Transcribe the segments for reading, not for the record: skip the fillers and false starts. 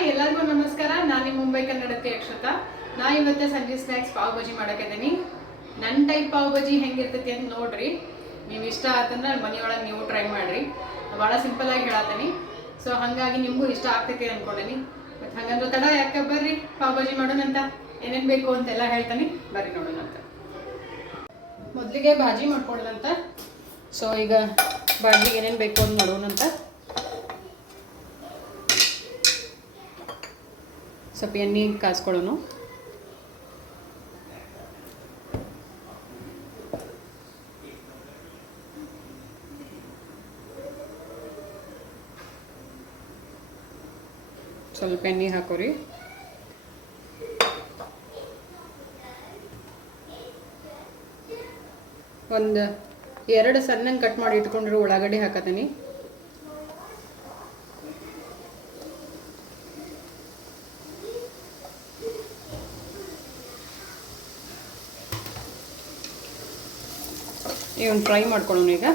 Hi ಎಲ್ಲರಿಗೂ ನಮಸ್ಕಾರ. ನಾನು ನಿಮ್ಮ ಮುಂಬೈ ಕನ್ನಡಕ್ಕೆ ಅಕ್ಷತಾ. ನಾ ಇವತ್ತು ಸಂಜೆ ಸ್ನ್ಯಾಕ್ಸ್ ಪಾವ್ ಬಜಿ ಮಾಡಕ್ಕಿದ್ದೀನಿ. ನನ್ನ ಟೈಪ್ ಪಾವ್ ಬಜಿ ಹೆಂಗಿರ್ತೈತಿ ಅಂತ ನೋಡ್ರಿ. ನೀವು ಇಷ್ಟ ಆತಂದ್ರೆ ಮನೆಯೊಳಗೆ ನೀವು ಟ್ರೈ ಮಾಡಿರಿ. ಭಾಳ ಸಿಂಪಲಾಗಿ ಹೇಳತ್ತೀನಿ. ಸೊ ಹಾಗಾಗಿ ನಿಮಗೂ ಇಷ್ಟ ಆಗ್ತೈತಿ ಅಂದ್ಕೊಂಡೀನಿ. ಮತ್ತು ಹಂಗಂದ್ರೆ ತಡ ಯಾಕೆ ಬರ್ರಿ ಪಾವ್ ಬಜಿ ಮಾಡೋಣಂತ. ಏನೇನು ಬೇಕು ಅಂತೆಲ್ಲ ಹೇಳ್ತೀನಿ, ಬರ್ರಿ ನೋಡೋಣಂತ. ಮೊದಲಿಗೆ ಭಾಜಿ ಮಾಡ್ಕೊಳ್ಳೋಣಂತ. ಸೊ ಈಗ ಬಾಜಿಗೆ ಏನೇನು ಬೇಕು ಅಂತ ನೋಡೋಣಂತ. ಸ್ವಲ್ಪ ಎಣ್ಣೆ ಕಾಸ್ಕೊಳ್ಳೋನು. ಸ್ವಲ್ಪ ಎಣ್ಣೆ ಹಾಕೋರಿ. ಒಂದು 2 ಸಣ್ಣಂಗೆ ಕಟ್ ಮಾಡಿ ಇಟ್ಕೊಂಡಿರೋ ಉಳ್ಳಾಗಡ್ಡಿ ಹಾಕತ್ತೀನಿ. ಇವನ್ ಫ್ರೈ ಮಾಡ್ಕೊಳ್ಳೋಣ ಈಗ.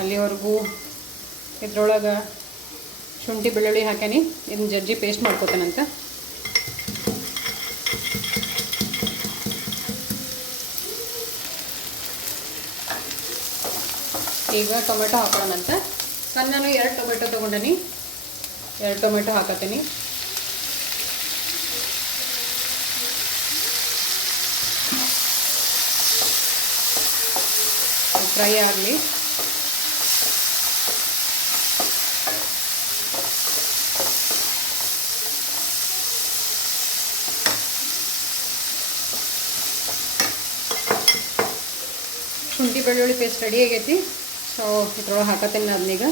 ಅಲ್ಲಿವರೆಗೂ ಇದ್ರೊಳಗೆ ಶುಂಠಿ ಬೆಳ್ಳುಳ್ಳಿ ಹಾಕ್ಯಾನಿ. ಇದನ್ನ ಜಜ್ಜಿ ಪೇಸ್ಟ್ ಮಾಡ್ಕೊತಾನಂತ. ಈಗ ಟೊಮೆಟೊ ಹಾಕೊಳ್ಳೋಣಂತ. ನಾನು 2 ಟೊಮೆಟೊ ತೊಗೊಂಡೀನಿ. 2 ಟೊಮೆಟೊ ಹಾಕತ್ತೀನಿ. ಫ್ರೈ ಆಗಲಿ. ಶುಂಠಿ ಬೆಳ್ಳುಳ್ಳಿ ಪೇಸ್ಟ್ ರೆಡಿ ಆಗೈತಿ. ಸೊ ಇದ್ರೊಳಗೆ ಹಾಕತ್ತೀನಿ ಅದನ್ನೀಗ.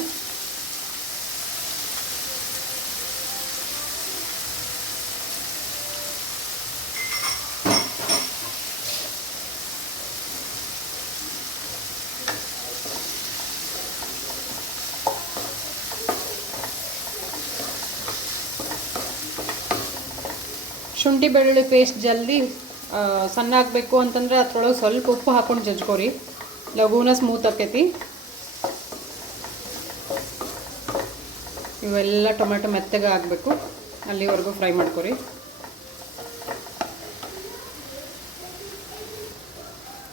ಶುಂಠಿ ಬೆಳ್ಳುಳ್ಳಿ ಪೇಸ್ಟ್ ಜಲ್ದಿ ಸಣ್ಣ ಹಾಕಬೇಕು ಅಂತಂದ್ರೆ ಅದ್ರೊಳಗೆ ಸ್ವಲ್ಪ ಉಪ್ಪು ಹಾಕ್ಕೊಂಡು ಜಜ್ಕೋರಿ. ಲಘುನ ಸ್ಮೂತ್ ಆಕೈತಿ. ಇವೆಲ್ಲ ಟೊಮೆಟೊ ಮೆತ್ತಗೆ ಆಗಬೇಕು, ಅಲ್ಲಿವರೆಗೂ ಫ್ರೈ ಮಾಡ್ಕೊರಿ.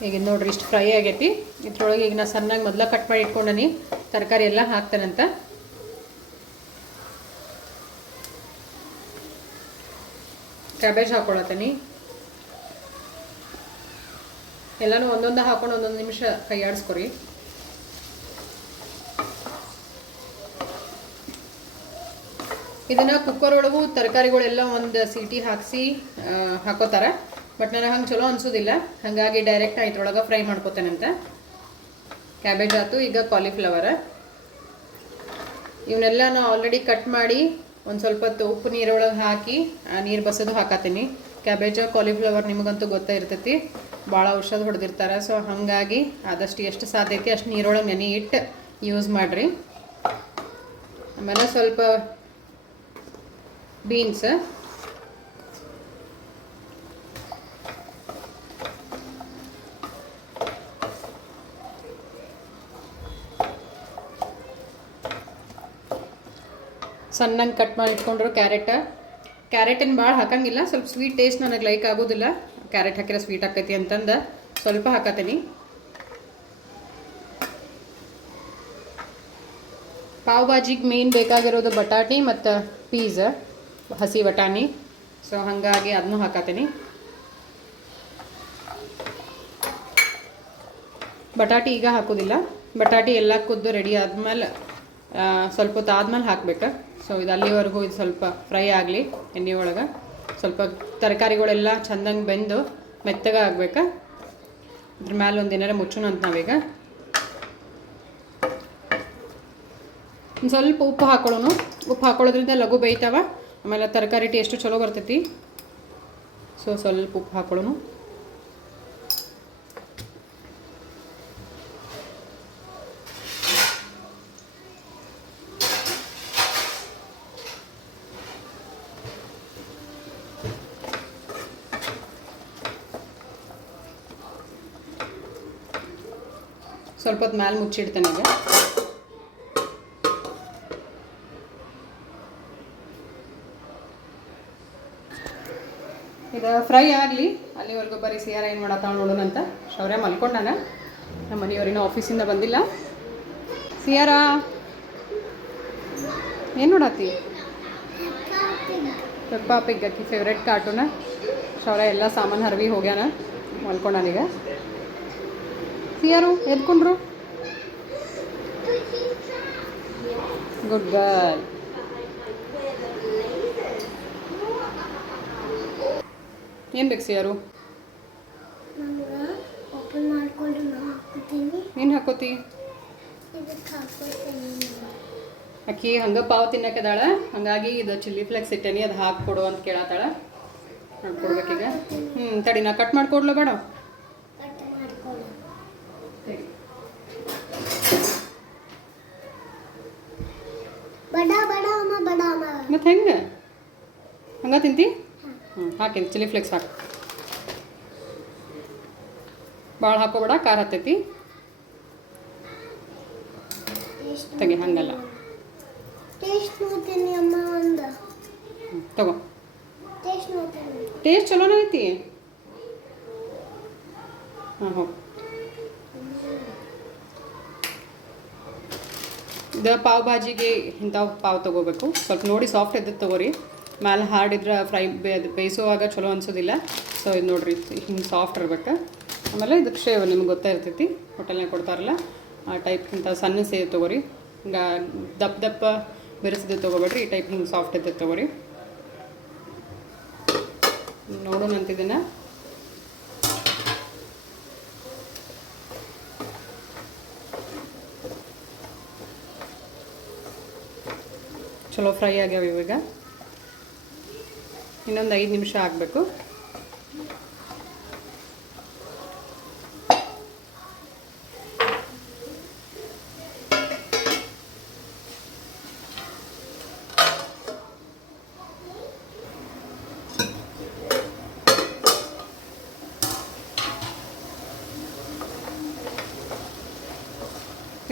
ಈಗ ನೋಡ್ರಿ ಇಷ್ಟು ಫ್ರೈ ಆಗೈತಿ. ಇದ್ರೊಳಗೆ ಈಗ ನಾ ಸಣ್ಣಗೆ ಮೊದಲ ಕಟ್ ಮಾಡಿ ಇಟ್ಕೊಂಡನಿ ತರಕಾರಿ ಎಲ್ಲ ಹಾಕ್ತಾನಂತ. ಕ್ಯಾಬೇಜ್ ಹಾಕೊಳತ್ತೀನಿ. ಎಲ್ಲನೂ ಒಂದೊಂದು ಹಾಕೊಂಡು 1 ನಿಮಿಷ ಕೈ ಆಡಿಸ್ಕೊರಿ. ಇದನ್ನು ಕುಕ್ಕರ್ ಒಳಗೂ ತರಕಾರಿಗಳೆಲ್ಲ ಒಂದು ಸೀಟಿ ಹಾಕಿಸಿ ಹಾಕೋತಾರೆ. ಬಟ್ ನನಗೆ ಹಂಗೆ ಚಲೋ ಅನಿಸೋದಿಲ್ಲ. ಹಾಗಾಗಿ ಡೈರೆಕ್ಟ್ ಇದ್ರೊಳಗೆ ಫ್ರೈ ಮಾಡ್ಕೋತೇನಂತ. ಕ್ಯಾಬೇಜ್ ಆಯ್ತು. ಈಗ ಕಾಲಿಫ್ಲವರ್ ಇವನ್ನೆಲ್ಲ ನಾನು ಆಲ್ರೆಡಿ ಕಟ್ ಮಾಡಿ ಒಂದು ಸ್ವಲ್ಪ ಉಪ್ಪು ನೀರೊಳಗೆ ಹಾಕಿ ನೀರು ಬಸೋದು ಹಾಕತ್ತೀನಿ. ಕ್ಯಾಬೇಜ್ ಕಾಲಿಫ್ಲವರ್ ನಿಮಗಂತೂ ಗೊತ್ತೇ ಇರ್ತೈತಿ, ಭಾಳ ಔಷಧ ಹೊಡೆದಿರ್ತಾರೆ. ಸೊ ಹಾಗಾಗಿ ಆದಷ್ಟು ಎಷ್ಟು ಸಾಧ್ಯ ಐತಿ ಅಷ್ಟು ನೀರೊಳಗೆ ನೆನೆ ಇಟ್ಟು ಯೂಸ್ ಮಾಡಿರಿ. ಆಮೇಲೆ ಸ್ವಲ್ಪ ಬೀನ್ಸ್, ಸಣ್ಣಂಗೆ ಕಟ್ ಮಾಡಿ ಇಟ್ಕೊಂಡ್ರು ಕ್ಯಾರೆಟನ್ನು ಭಾಳ ಹಾಕಂಗಿಲ್ಲ. ಸ್ವಲ್ಪ ಸ್ವೀಟ್ ಟೇಸ್ಟ್ ನನಗೆ ಲೈಕ್ ಆಗೋದಿಲ್ಲ. ಕ್ಯಾರೆಟ್ ಹಾಕಿರೋ ಸ್ವೀಟ್ ಆಕೈತಿ ಅಂತಂದು ಸ್ವಲ್ಪ ಹಾಕತ್ತೀನಿ. ಪಾವ್ ಭಾಜಿಗೆ ಮೇನ್ ಬೇಕಾಗಿರೋದು ಬಟಾಣಿ ಮತ್ತು ಪೀಸ್, ಹಸಿ ಬಟಾಣಿ. ಸೊ ಹಾಗಾಗಿ ಅದನ್ನೂ ಹಾಕತ್ತೀನಿ. ಬಟಾಟಿ ಈಗ ಹಾಕೋದಿಲ್ಲ. ಬಟಾಟಿ ಎಲ್ಲ ಕುದ್ದು ರೆಡಿ ಆದಮೇಲೆ ಸ್ವಲ್ಪ ಹೊತ್ತು ಆದ್ಮೇಲೆ ಹಾಕ್ಬೇಕು. ಸೊ ಇದು ಅಲ್ಲಿವರೆಗೂ ಇದು ಸ್ವಲ್ಪ ಫ್ರೈ ಆಗಲಿ ಎಣ್ಣೆ ಒಳಗೆ. ಸ್ವಲ್ಪ ತರಕಾರಿಗಳೆಲ್ಲ ಚೆಂದಂಗೆ ಬೆಂದು ಮೆತ್ತಗೆ ಆಗ್ಬೇಕು. ಇದ್ರ ಮೇಲೆ ಒಂದೇನಾರ ಮುಚ್ಚೋಣ ಅಂತ ನಾವೀಗ. ಒಂದು ಸ್ವಲ್ಪ ಉಪ್ಪು ಹಾಕೊಳ್ಳೋನು. ಉಪ್ಪು ಹಾಕೊಳ್ಳೋದ್ರಿಂದ ಲಘು ಬೇಯ್ತಾವ. ಆಮೇಲೆ ತರಕಾರಿ ಟೇಸ್ಟು ಚಲೋ ಬರ್ತೈತಿ. ಸೊ ಸ್ವಲ್ಪ ಉಪ್ಪು ಹಾಕೊಳ್ಳೋನು. ಸ್ವಲ್ಪ ಹೊತ್ತು ಮ್ಯಾಲೆ ಮುಚ್ಚಿಡ್ತೇನೆ ಈಗ. ಇದು ಫ್ರೈ ಆಗಲಿ, ಅಲ್ಲಿವರೆಗೂ ಬರೀ ಸಿಯಾರ ಏನು ಮಾಡತ್ತಾವ ನೋಡೋಣ ಅಂತ. ಶೌರ್ಯ ಮಲ್ಕೊಂಡಾನ, ನಮ್ಮ ಮನೆಯವ್ರಿನ ಆಫೀಸಿಂದ ಬಂದಿಲ್ಲ. ಸಿಯಾರ ಏನು ನೋಡತ್ತಿ? ಪೆಪ್ಪಾ ಪಿಗ್ ಅಕ್ಕಿ ಫೇವ್ರೆಟ್ ಕಾರ್ಟೂನ. ಶೌರ್ಯ ಎಲ್ಲ ಸಾಮಾನು ಹರವಿ ಹೋಗ್ಯಾನ, ಮಲ್ಕೊಂಡಾನೀಗ. ಸಿಯಾರು ಎದ್ಕೊಂಡ್ರು. Good girl. ಏನು ಬೇಕು ಸಿಯಾರು? ಏನು ಹಾಕೋತಿ? ಅಕ್ಕಿ ಹಂಗೆ ಪಾವ್ ತಿನ್ನಕದಾಳ, ಹಾಗಾಗಿ ಇದು ಚಿಲ್ಲಿ ಫ್ಲೆಕ್ಸ್ ಇಟ್ಟೇನಿ, ಅದು ಹಾಕ್ಕೊಡು ಅಂತ ಕೇಳತ್ತಾಳ. ಮಾಡ್ಕೊಡ್ಬೇಕೀಗ. ತಡಿ, ನಾ ಕಟ್ ಮಾಡ್ಕೊಡ್ಲ ಬೇಡ? ಮತ್ತೆ ಹೆಂಗೆ ಹಂಗ ತಿಂತಿ? ಹಾಕಿ ಚಿಲ್ಲಿ ಫ್ಲೇಕ್ಸ್ ಹಾಕಿ. ಭಾಳ ಹಾಕೋಬೇಡ, ಖಾರ ಹತ್ತೈತಿ. ತೆಗಿ, ಹಂಗಲ್ಲ. ತಗೋ, ಟೇಸ್ಟ್ ಚಲೋನೇ ಐತಿ. ಹಾಂ ಹೋಗಿ. ಇದು ಪಾವ್ ಭಾಜಿಗೆ ಇಂಥವು ಪಾವ್ ತೊಗೋಬೇಕು. ಸ್ವಲ್ಪ ನೋಡಿ ಸಾಫ್ಟ್ ಇದ್ದದ್ದು ತೊಗೋರಿ. ಮ್ಯಾಲೆ ಹಾರ್ಡ್ ಇದ್ರೆ ಫ್ರೈ ಬೇಯಿಸುವಾಗ ಚಲೋ ಅನ್ಸೋದಿಲ್ಲ. ಸೊ ಇದು ನೋಡಿರಿ, ಹಿಂಗೆ ಸಾಫ್ಟ್ ಇರ್ಬೇಕು. ಆಮೇಲೆ ಇದಕ್ಕೆ ಶೇವ್ ನಿಮ್ಗೆ ಗೊತ್ತೇ ಇರ್ತೈತಿ, ಹೋಟೆಲ್ನಾಗ ಕೊಡ್ತಾರಲ್ಲ ಆ ಟೈಪ್. ಇಂಥ ಸಣ್ಣ ಸೇವ್ ತೊಗೋರಿ. ಹಿಂಗೆ ದಪ್ಪ ಬೆರೆಸಿದ್ದು ತೊಗೋಬೇಡ್ರಿ, ಈ ಟೈಪ್ ಹಿಂಗೆ ಸಾಫ್ಟ್ ಇದ್ದದ್ದು ತೊಗೋರಿ. ನೋಡೋಣ ಅಂತಿದ್ದೇನೆ. ಚಲೋ ಫ್ರೈ ಆಗ್ಯಾವ ಇವಾಗ. ಇನ್ನೊಂದು 5 ನಿಮಿಷ ಆಗಬೇಕು.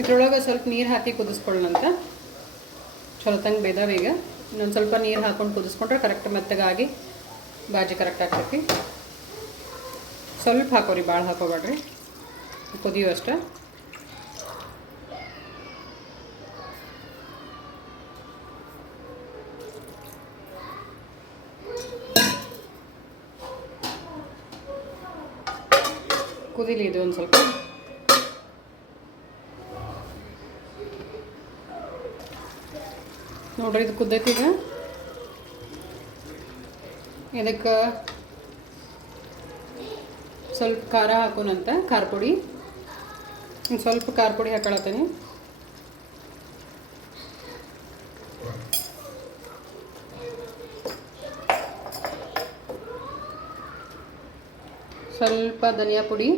ಇದ್ರೊಳಗೆ ಸ್ವಲ್ಪ ನೀರು ಹಾಕಿ ಕುದಿಸ್ಕೊಳ್ಳೋಣಂತ. ಚಲೋ ತಂಗೆ ಬೇದಾವ ಈಗ. ಇನ್ನೊಂದು ಸ್ವಲ್ಪ ನೀರು ಹಾಕ್ಕೊಂಡು ಕುದಿಸ್ಕೊಂಡ್ರೆ ಕರೆಕ್ಟ್ ಮೆತ್ತಗಾಗಿ ಬಾಜಿ ಕರೆಕ್ಟ್ ಆಗ್ತೈತಿ. ಸ್ವಲ್ಪ ಹಾಕೋರಿ, ಭಾಳ ಹಾಕೋಬೇಡ್ರಿ, ಕುದಿಯೋ ಅಷ್ಟೆ. ಕುದಿಲಿ ಇದು ಒಂದು ಸ್ವಲ್ಪ. ನೋಡ್ರಿ, ಇದು ಕುದ್ದೈತಿ ಈಗ. ಇದಕ್ಕೆ ಸ್ವಲ್ಪ ಖಾರ ಹಾಕೋಣಂತ, ಖಾರ ಪುಡಿ. ಸ್ವಲ್ಪ ಖಾರ ಪುಡಿ ಹಾಕೊಳತ್ತೀನಿ. ಸ್ವಲ್ಪ ಧನಿಯಾ ಪುಡಿ.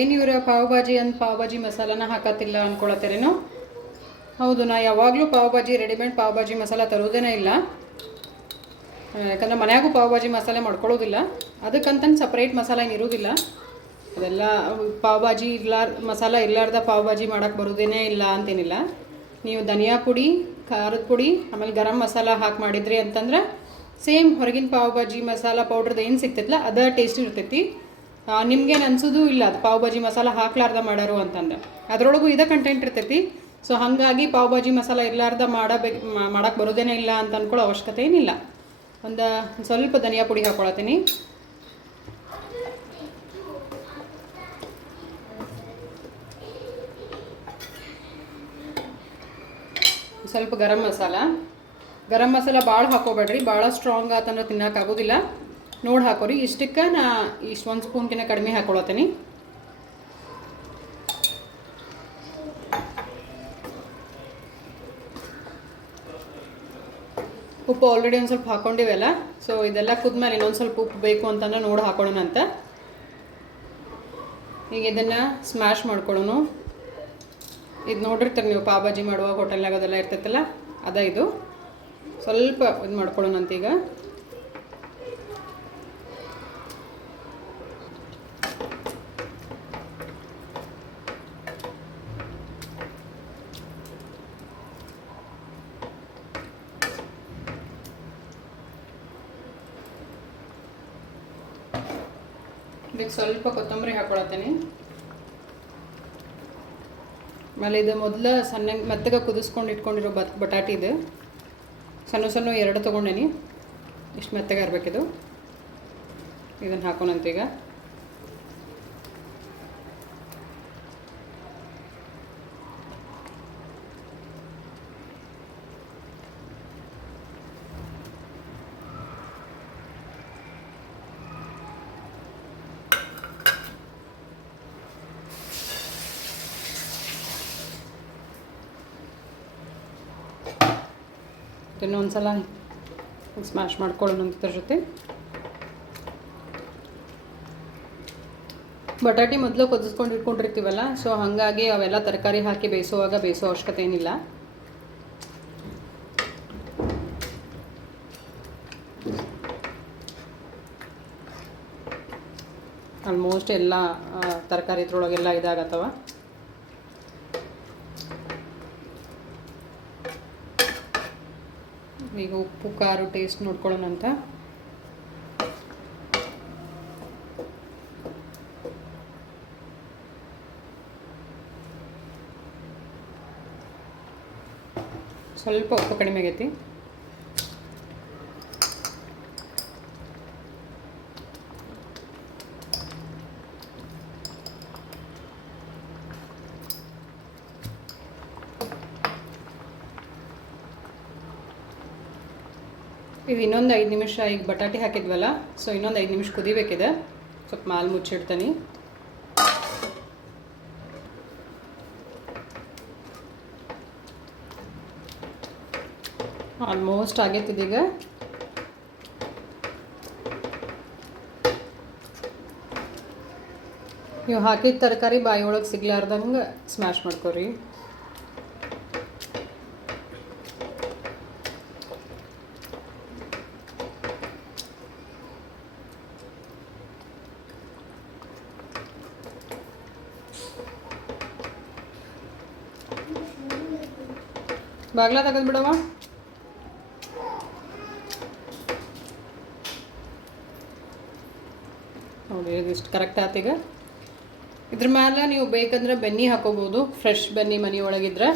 ಏನು ಇವ್ರ ಪಾವ್ ಭಾಜಿ ಅಂತ ಪಾವ್ ಭಾಜಿ ಮಸಾಲಾನ ಹಾಕತ್ತಿಲ್ಲ ಅಂದ್ಕೊಳತ್ತೀರೇನೋ? ಹೌದು, ನಾ ಯಾವಾಗಲೂ ಪಾವ್ ಭಾಜಿ ರೆಡಿಮೇಡ್ ಪಾವ್ ಭಾಜಿ ಮಸಾಲ ತರೋದೇನೇ ಇಲ್ಲ. ಯಾಕಂದ್ರೆ ಮನ್ಯಾಗೂ ಪಾವ್ ಭಾಜಿ ಮಸಾಲೆ ಮಾಡ್ಕೊಳ್ಳೋದಿಲ್ಲ. ಅದಕ್ಕಂತಂದು ಸಪ್ರೇಟ್ ಮಸಾಲ ಏನು ಇರೋದಿಲ್ಲ. ಅದೆಲ್ಲ ಪಾವ್ ಭಾಜಿ ಮಸಾಲ ಇರಲಾರ್ದ ಪಾವ್ ಭಾಜಿ ಮಾಡೋಕ್ಕೆ ಬರೋದೇನೇ ಇಲ್ಲ ಅಂತೇನಿಲ್ಲ. ನೀವು ಧನಿಯಾ ಪುಡಿ, ಖಾರದ ಪುಡಿ, ಆಮೇಲೆ ಗರಂ ಮಸಾಲ ಹಾಕಿ ಮಾಡಿದ್ರಿ ಅಂತಂದ್ರೆ ಸೇಮ್ ಹೊರಗಿನ ಪಾವ್ ಭಾಜಿ ಮಸಾಲ ಪೌಡ್ರದ್ದು ಏನು ಸಿಗ್ತೈತಲ್ಲ ಅದೇ ಟೇಸ್ಟ್ ಇರ್ತೈತಿ. ನಿಮ್ಗೇನು ಅನ್ಸೋದು ಇಲ್ಲ ಅದು ಪಾವ್ ಭಾಜಿ ಮಸಾಲ ಹಾಕ್ಲಾರ್ದ ಮಾಡ್ಯಾರು ಅಂತಂದ್ರೆ. ಅದರೊಳಗೂ ಇದೇ ಕಂಟೆಂಟ್ ಇರ್ತೈತಿ. ಸೊ ಹಾಗಾಗಿ ಪಾವ್ ಭಾಜಿ ಮಸಾಲ ಇರಲಾರ್ದ ಮಾಡೋಕ್ಕೆ ಬರೋದೇನೇ ಇಲ್ಲ ಅಂತ ಅಂದ್ಕೊಳ್ಳೋ ಅವಶ್ಯಕತೆ ಏನಿಲ್ಲ. ಒಂದು ಸ್ವಲ್ಪ ಧನಿಯಾ ಪುಡಿ ಹಾಕ್ಕೊಳತ್ತೀನಿ. ಸ್ವಲ್ಪ ಗರಂ ಮಸಾಲ ಭಾಳ ಹಾಕೋಬೇಡ್ರಿ, ಭಾಳ ಸ್ಟ್ರಾಂಗ್ ಆತಂದ್ರೆ ತಿನ್ನೋಕ್ಕಾಗೋದಿಲ್ಲ. ನೋಡಿ ಹಾಕೋರಿ. ಇಷ್ಟಕ್ಕೆ ನಾ ಇಷ್ಟು 1 ಸ್ಪೂನ್ಕಿಂತ ಕಡಿಮೆ ಹಾಕ್ಕೊಳತ್ತೀನಿ. ಉಪ್ಪು ಆಲ್ರೆಡಿ ಒಂದು ಸ್ವಲ್ಪ ಹಾಕ್ಕೊಂಡಿವೆಲ್ಲ. ಸೊ ಇದೆಲ್ಲ ಕುದ್ಮೇಲೆ ಇನ್ನೊಂದು ಸ್ವಲ್ಪ ಉಪ್ಪು ಬೇಕು ಅಂತಂದ್ರೆ ನೋಡಿ ಹಾಕೊಳ್ಳೋಣ ಅಂತ. ಈಗ ಇದನ್ನು ಸ್ಮ್ಯಾಶ್ ಮಾಡ್ಕೊಳ್ಳೋಣ. ಇದು ನೋಡಿರ್ತೀರಿ ನೀವು ಪಾವ್ ಭಾಜಿ ಮಾಡುವಾಗ ಹೋಟೆಲ್ನಾಗ ಅದೆಲ್ಲ ಇರ್ತೈತಲ್ಲ ಅದ ಇದು. ಸ್ವಲ್ಪ ಇದು ಮಾಡ್ಕೊಳ್ಳೋಣ ಅಂತ ಈಗ. ಇದಕ್ಕೆ ಸ್ವಲ್ಪ ಕೊತ್ತಂಬರಿ ಹಾಕೊಳತ್ತೀನಿ. ಆಮೇಲೆ ಇದು ಮೊದಲು ಸಣ್ಣ ಮೆತ್ತಗೆ ಕುದಿಸ್ಕೊಂಡು ಇಟ್ಕೊಂಡಿರೋ ಬಟಾಟಿ ಇದು ಸಣ್ಣ ಸಣ್ಣ 2 ತೊಗೊಂಡೇನಿ. ಇಷ್ಟು ಮೆತ್ತಗೆ ಇರಬೇಕಿದು. ಇದನ್ನು ಹಾಕೋಣಂತ ಈಗ. ಇನ್ನೊಂದು ಸಲ ಸ್ಮ್ಯಾಶ್ ಮಾಡ್ಕೊಳ್ಳೋಣ ಇದ್ರ ಜೊತೆ. ಬಟಾಟಿ ಮೊದಲು ಕುದಿಸ್ಕೊಂಡು ಇಟ್ಕೊಂಡಿರ್ತೀವಲ್ಲ, ಸೊ ಹಾಗಾಗಿ ಅವೆಲ್ಲ ತರಕಾರಿ ಹಾಕಿ ಬೇಯಿಸುವಾಗ ಬೇಯಿಸೋ ಅವಶ್ಯಕತೆ ಏನಿಲ್ಲ. ಆಲ್ಮೋಸ್ಟ್ ಎಲ್ಲ ತರಕಾರಿ ಇದ್ರೊಳಗೆಲ್ಲ ಇದಾಗತ್ತವ. ಈಗ ಉಪ್ಪು ಖಾರ ಟೇಸ್ಟ್ ನೋಡ್ಕೊಳ್ಳೋಣಂತ. ಸ್ವಲ್ಪ ಉಪ್ಪು ಕಡಿಮೆ ಆಗೈತಿ. ಇದು ಇನ್ನೊಂದು 5 ನಿಮಿಷ ಈಗ ಬಟಾಟಿ ಹಾಕಿದ್ವಲ್ಲ, ಸೊ ಇನ್ನೊಂದು 5 ನಿಮಿಷ ಕುದಿಬೇಕಿದೆ. ಸ್ವಲ್ಪ ಮಾಲ್ ಮುಚ್ಚಿಡ್ತೀನಿ. ಆಲ್ಮೋಸ್ಟ್ ಆಗೈತಿದೀಗ. ನೀವು ಹಾಕಿದ ತರಕಾರಿ ಬಾಯಿ ಒಳಗೆ ಸಿಗ್ಲಾರ್ದಂಗೆ ಸ್ಮ್ಯಾಶ್ ಮಾಡ್ಕೊರಿ. ಬಾಗ್ಲ ತೆಗೆದು ಬಿಡವ. ನೋಡಿ ಇದಿಷ್ಟು ಕರೆಕ್ಟ್ ಆತೀಗ. ಇದ್ರ ಮೇಲೆ ನೀವು ಬೇಕಂದ್ರೆ ಬೆಣ್ಣೆ ಹಾಕೋಬೋದು, ಫ್ರೆಶ್ ಬೆಣ್ಣೆ ಮನೆಯೊಳಗಿದ್ರೆ.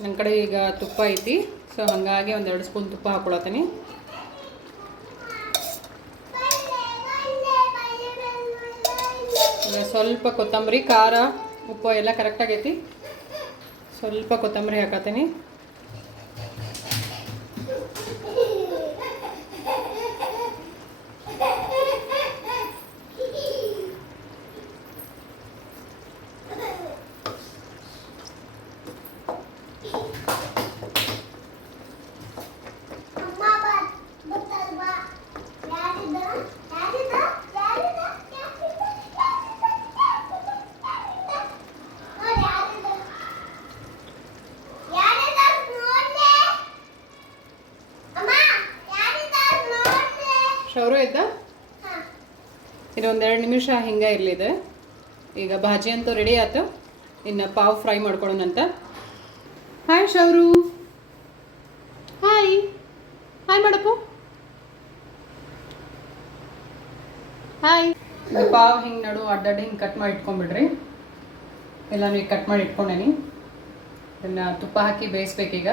ನನ್ನ ಕಡೆ ಈಗ ತುಪ್ಪ ಐತಿ, ಸೊ ಹಾಗಾಗಿ 1-2 ಸ್ಪೂನ್ ತುಪ್ಪ ಹಾಕೊಳತ್ತೀನಿ. ಸ್ವಲ್ಪ ಕೊತ್ತಂಬರಿ, ಖಾರ, ಉಪ್ಪು ಎಲ್ಲ ಕರೆಕ್ಟಾಗೈತಿ. ಸ್ವಲ್ಪ ಕೊತ್ತಂಬರಿ ಹಾಕತ್ತೀನಿ. ಶೌರ್ಯ ಆಯ್ತಾ? ಇದೊಂದು 2 ನಿಮಿಷ ಹಿಂಗೆ ಇರಲಿದೆ. ಈಗ ಭಾಜಿ ಅಂತೂ ರೆಡಿ ಆಯ್ತು. ಇನ್ನು ಪಾವ್ ಫ್ರೈ ಮಾಡ್ಕೊಳ್ಳೋಣಂತ. ಹಾಯ್ ಶೌರು. ಹಾಯ್ ಹಾಯ್ ಮಾಡಪ್ಪು. ಹಾಯ್. ಪಾವ್ ಹಿಂಗೆ ನಡು ಅಡ್ಡಾಡಿ ಹಿಂಗೆ ಕಟ್ ಮಾಡಿ ಇಟ್ಕೊಂಡ್ಬಿಡ್ರಿ. ಎಲ್ಲನೂ ಈಗ ಕಟ್ ಮಾಡಿ ಇಟ್ಕೊಂಡೇನಿ. ಇದನ್ನು ತುಪ್ಪ ಹಾಕಿ ಬೇಯಿಸ್ಬೇಕೀಗ.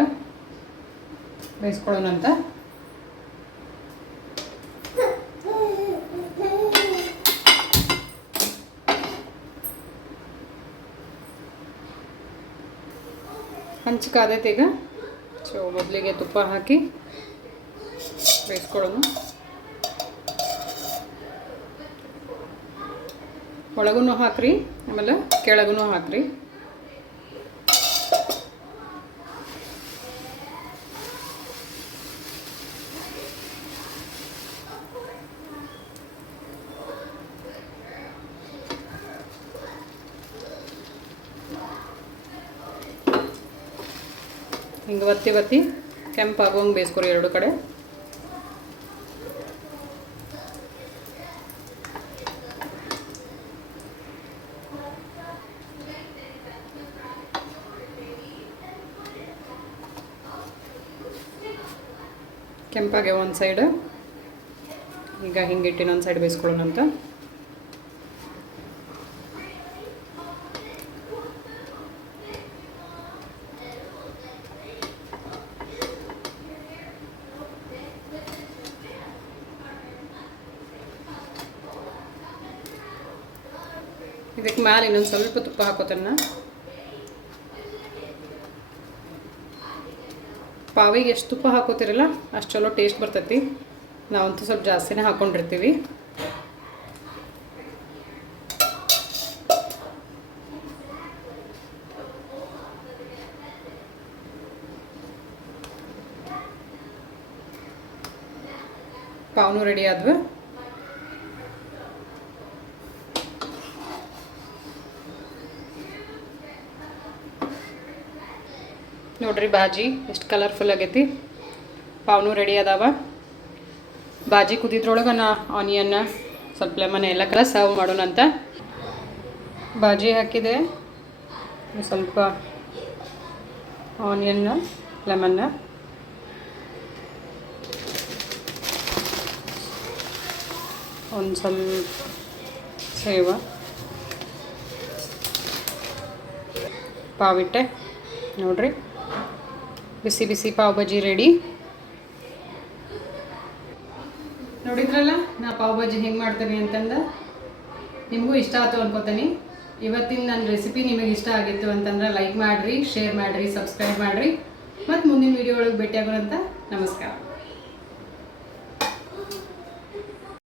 ಬೇಯಿಸ್ಕೊಳ್ಳೋಣಂತ. ಹಂಚಕಾದೈತೆ ಈಗ. ಸೊ ಮೊದಲಿಗೆ ತುಪ್ಪ ಹಾಕಿ ಬೇಯಿಸ್ಕೊಳ್ಳೋಣ. ಒಳಗೂ ಹಾಕ್ರಿ, ಆಮೇಲೆ ಕೆಳಗೂ ಹಾಕ್ರಿ. ಹಿಂಗೆ ಒತ್ತಿ ಕೆಂಪಾಗೋಂಗೆ ಬೇಯಿಸ್ಕೊರಿ 2 ಕಡೆ. ಕೆಂಪಾಗೆ ಒಂದು ಸೈಡ್. ಈಗ ಹಿಂಗೆ ಇಟ್ಟು ಇನ್ನೊಂದು ಸೈಡ್ ಬೇಯಿಸ್ಕೊಳ್ಳೋಣಂತ. ಇದಕ್ಕೆ ಮ್ಯಾಲೆ ಇನ್ನೊಂದು ಸ್ವಲ್ಪ ತುಪ್ಪ ಹಾಕೋತನ್ನ. ಪಾವಿಗೆ ಎಷ್ಟು ತುಪ್ಪ ಹಾಕೋತಿರಲ್ಲ ಅಷ್ಟು ಚಲೋ ಟೇಸ್ಟ್ ಬರ್ತೈತಿ. ನಾವಂತೂ ಸ್ವಲ್ಪ ಜಾಸ್ತಿನೇ ಹಾಕ್ಕೊಂಡಿರ್ತೀವಿ. ಪಾವ್ನು ರೆಡಿ ಆದ್ವು. ನೋಡ್ರಿ ಬಾಜಿ ಎಷ್ಟು ಕಲರ್ಫುಲ್ ಆಗೈತಿ. ಪಾವ್ನು ರೆಡಿ ಅದಾವ. ಬಾಜಿ ಕುದಿದ್ರೊಳಗೆ ನಾ ಆನಿಯನ್ನ ಸ್ವಲ್ಪ ಲೆಮನ್ ಎಲ್ಲ ಕಲ ಸರ್ವ್ ಮಾಡೋಣ ಅಂತ ಬಾಜಿ ಹಾಕಿದೆ. ಸ್ವಲ್ಪ ಆನಿಯನ್ನ ಲೆಮನ್ನ ಒಂದು ಸ್ವಲ್ಪ ಸೇವ ಪಾವಿಟ್ಟೆ. ನೋಡ್ರಿ ಬಿಸಿ ಬಿಸಿ ಪಾವ್ ಬಜ್ಜಿ ರೆಡಿ. ನೋಡಿದ್ರಲ್ಲ ನಾ ಪಾವ್ ಬಜ್ಜಿ ಹೆಂಗೆ ಮಾಡ್ತೀನಿ ಅಂತಂದು. ನಿಮಗೂ ಇಷ್ಟ ಆಯ್ತು ಅನ್ಕೋತೀನಿ. ಇವತ್ತಿನ ನನ್ನ ರೆಸಿಪಿ ನಿಮಗೆ ಇಷ್ಟ ಆಗಿತ್ತು ಅಂತಂದ್ರೆ ಲೈಕ್ ಮಾಡಿರಿ, ಶೇರ್ ಮಾಡಿರಿ, ಸಬ್ಸ್ಕ್ರೈಬ್ ಮಾಡಿರಿ. ಮತ್ತು ಮುಂದಿನ ವೀಡಿಯೋ ಒಳಗೆ ಭೇಟಿಯಾಗೋಣ ಅಂತ. ನಮಸ್ಕಾರ.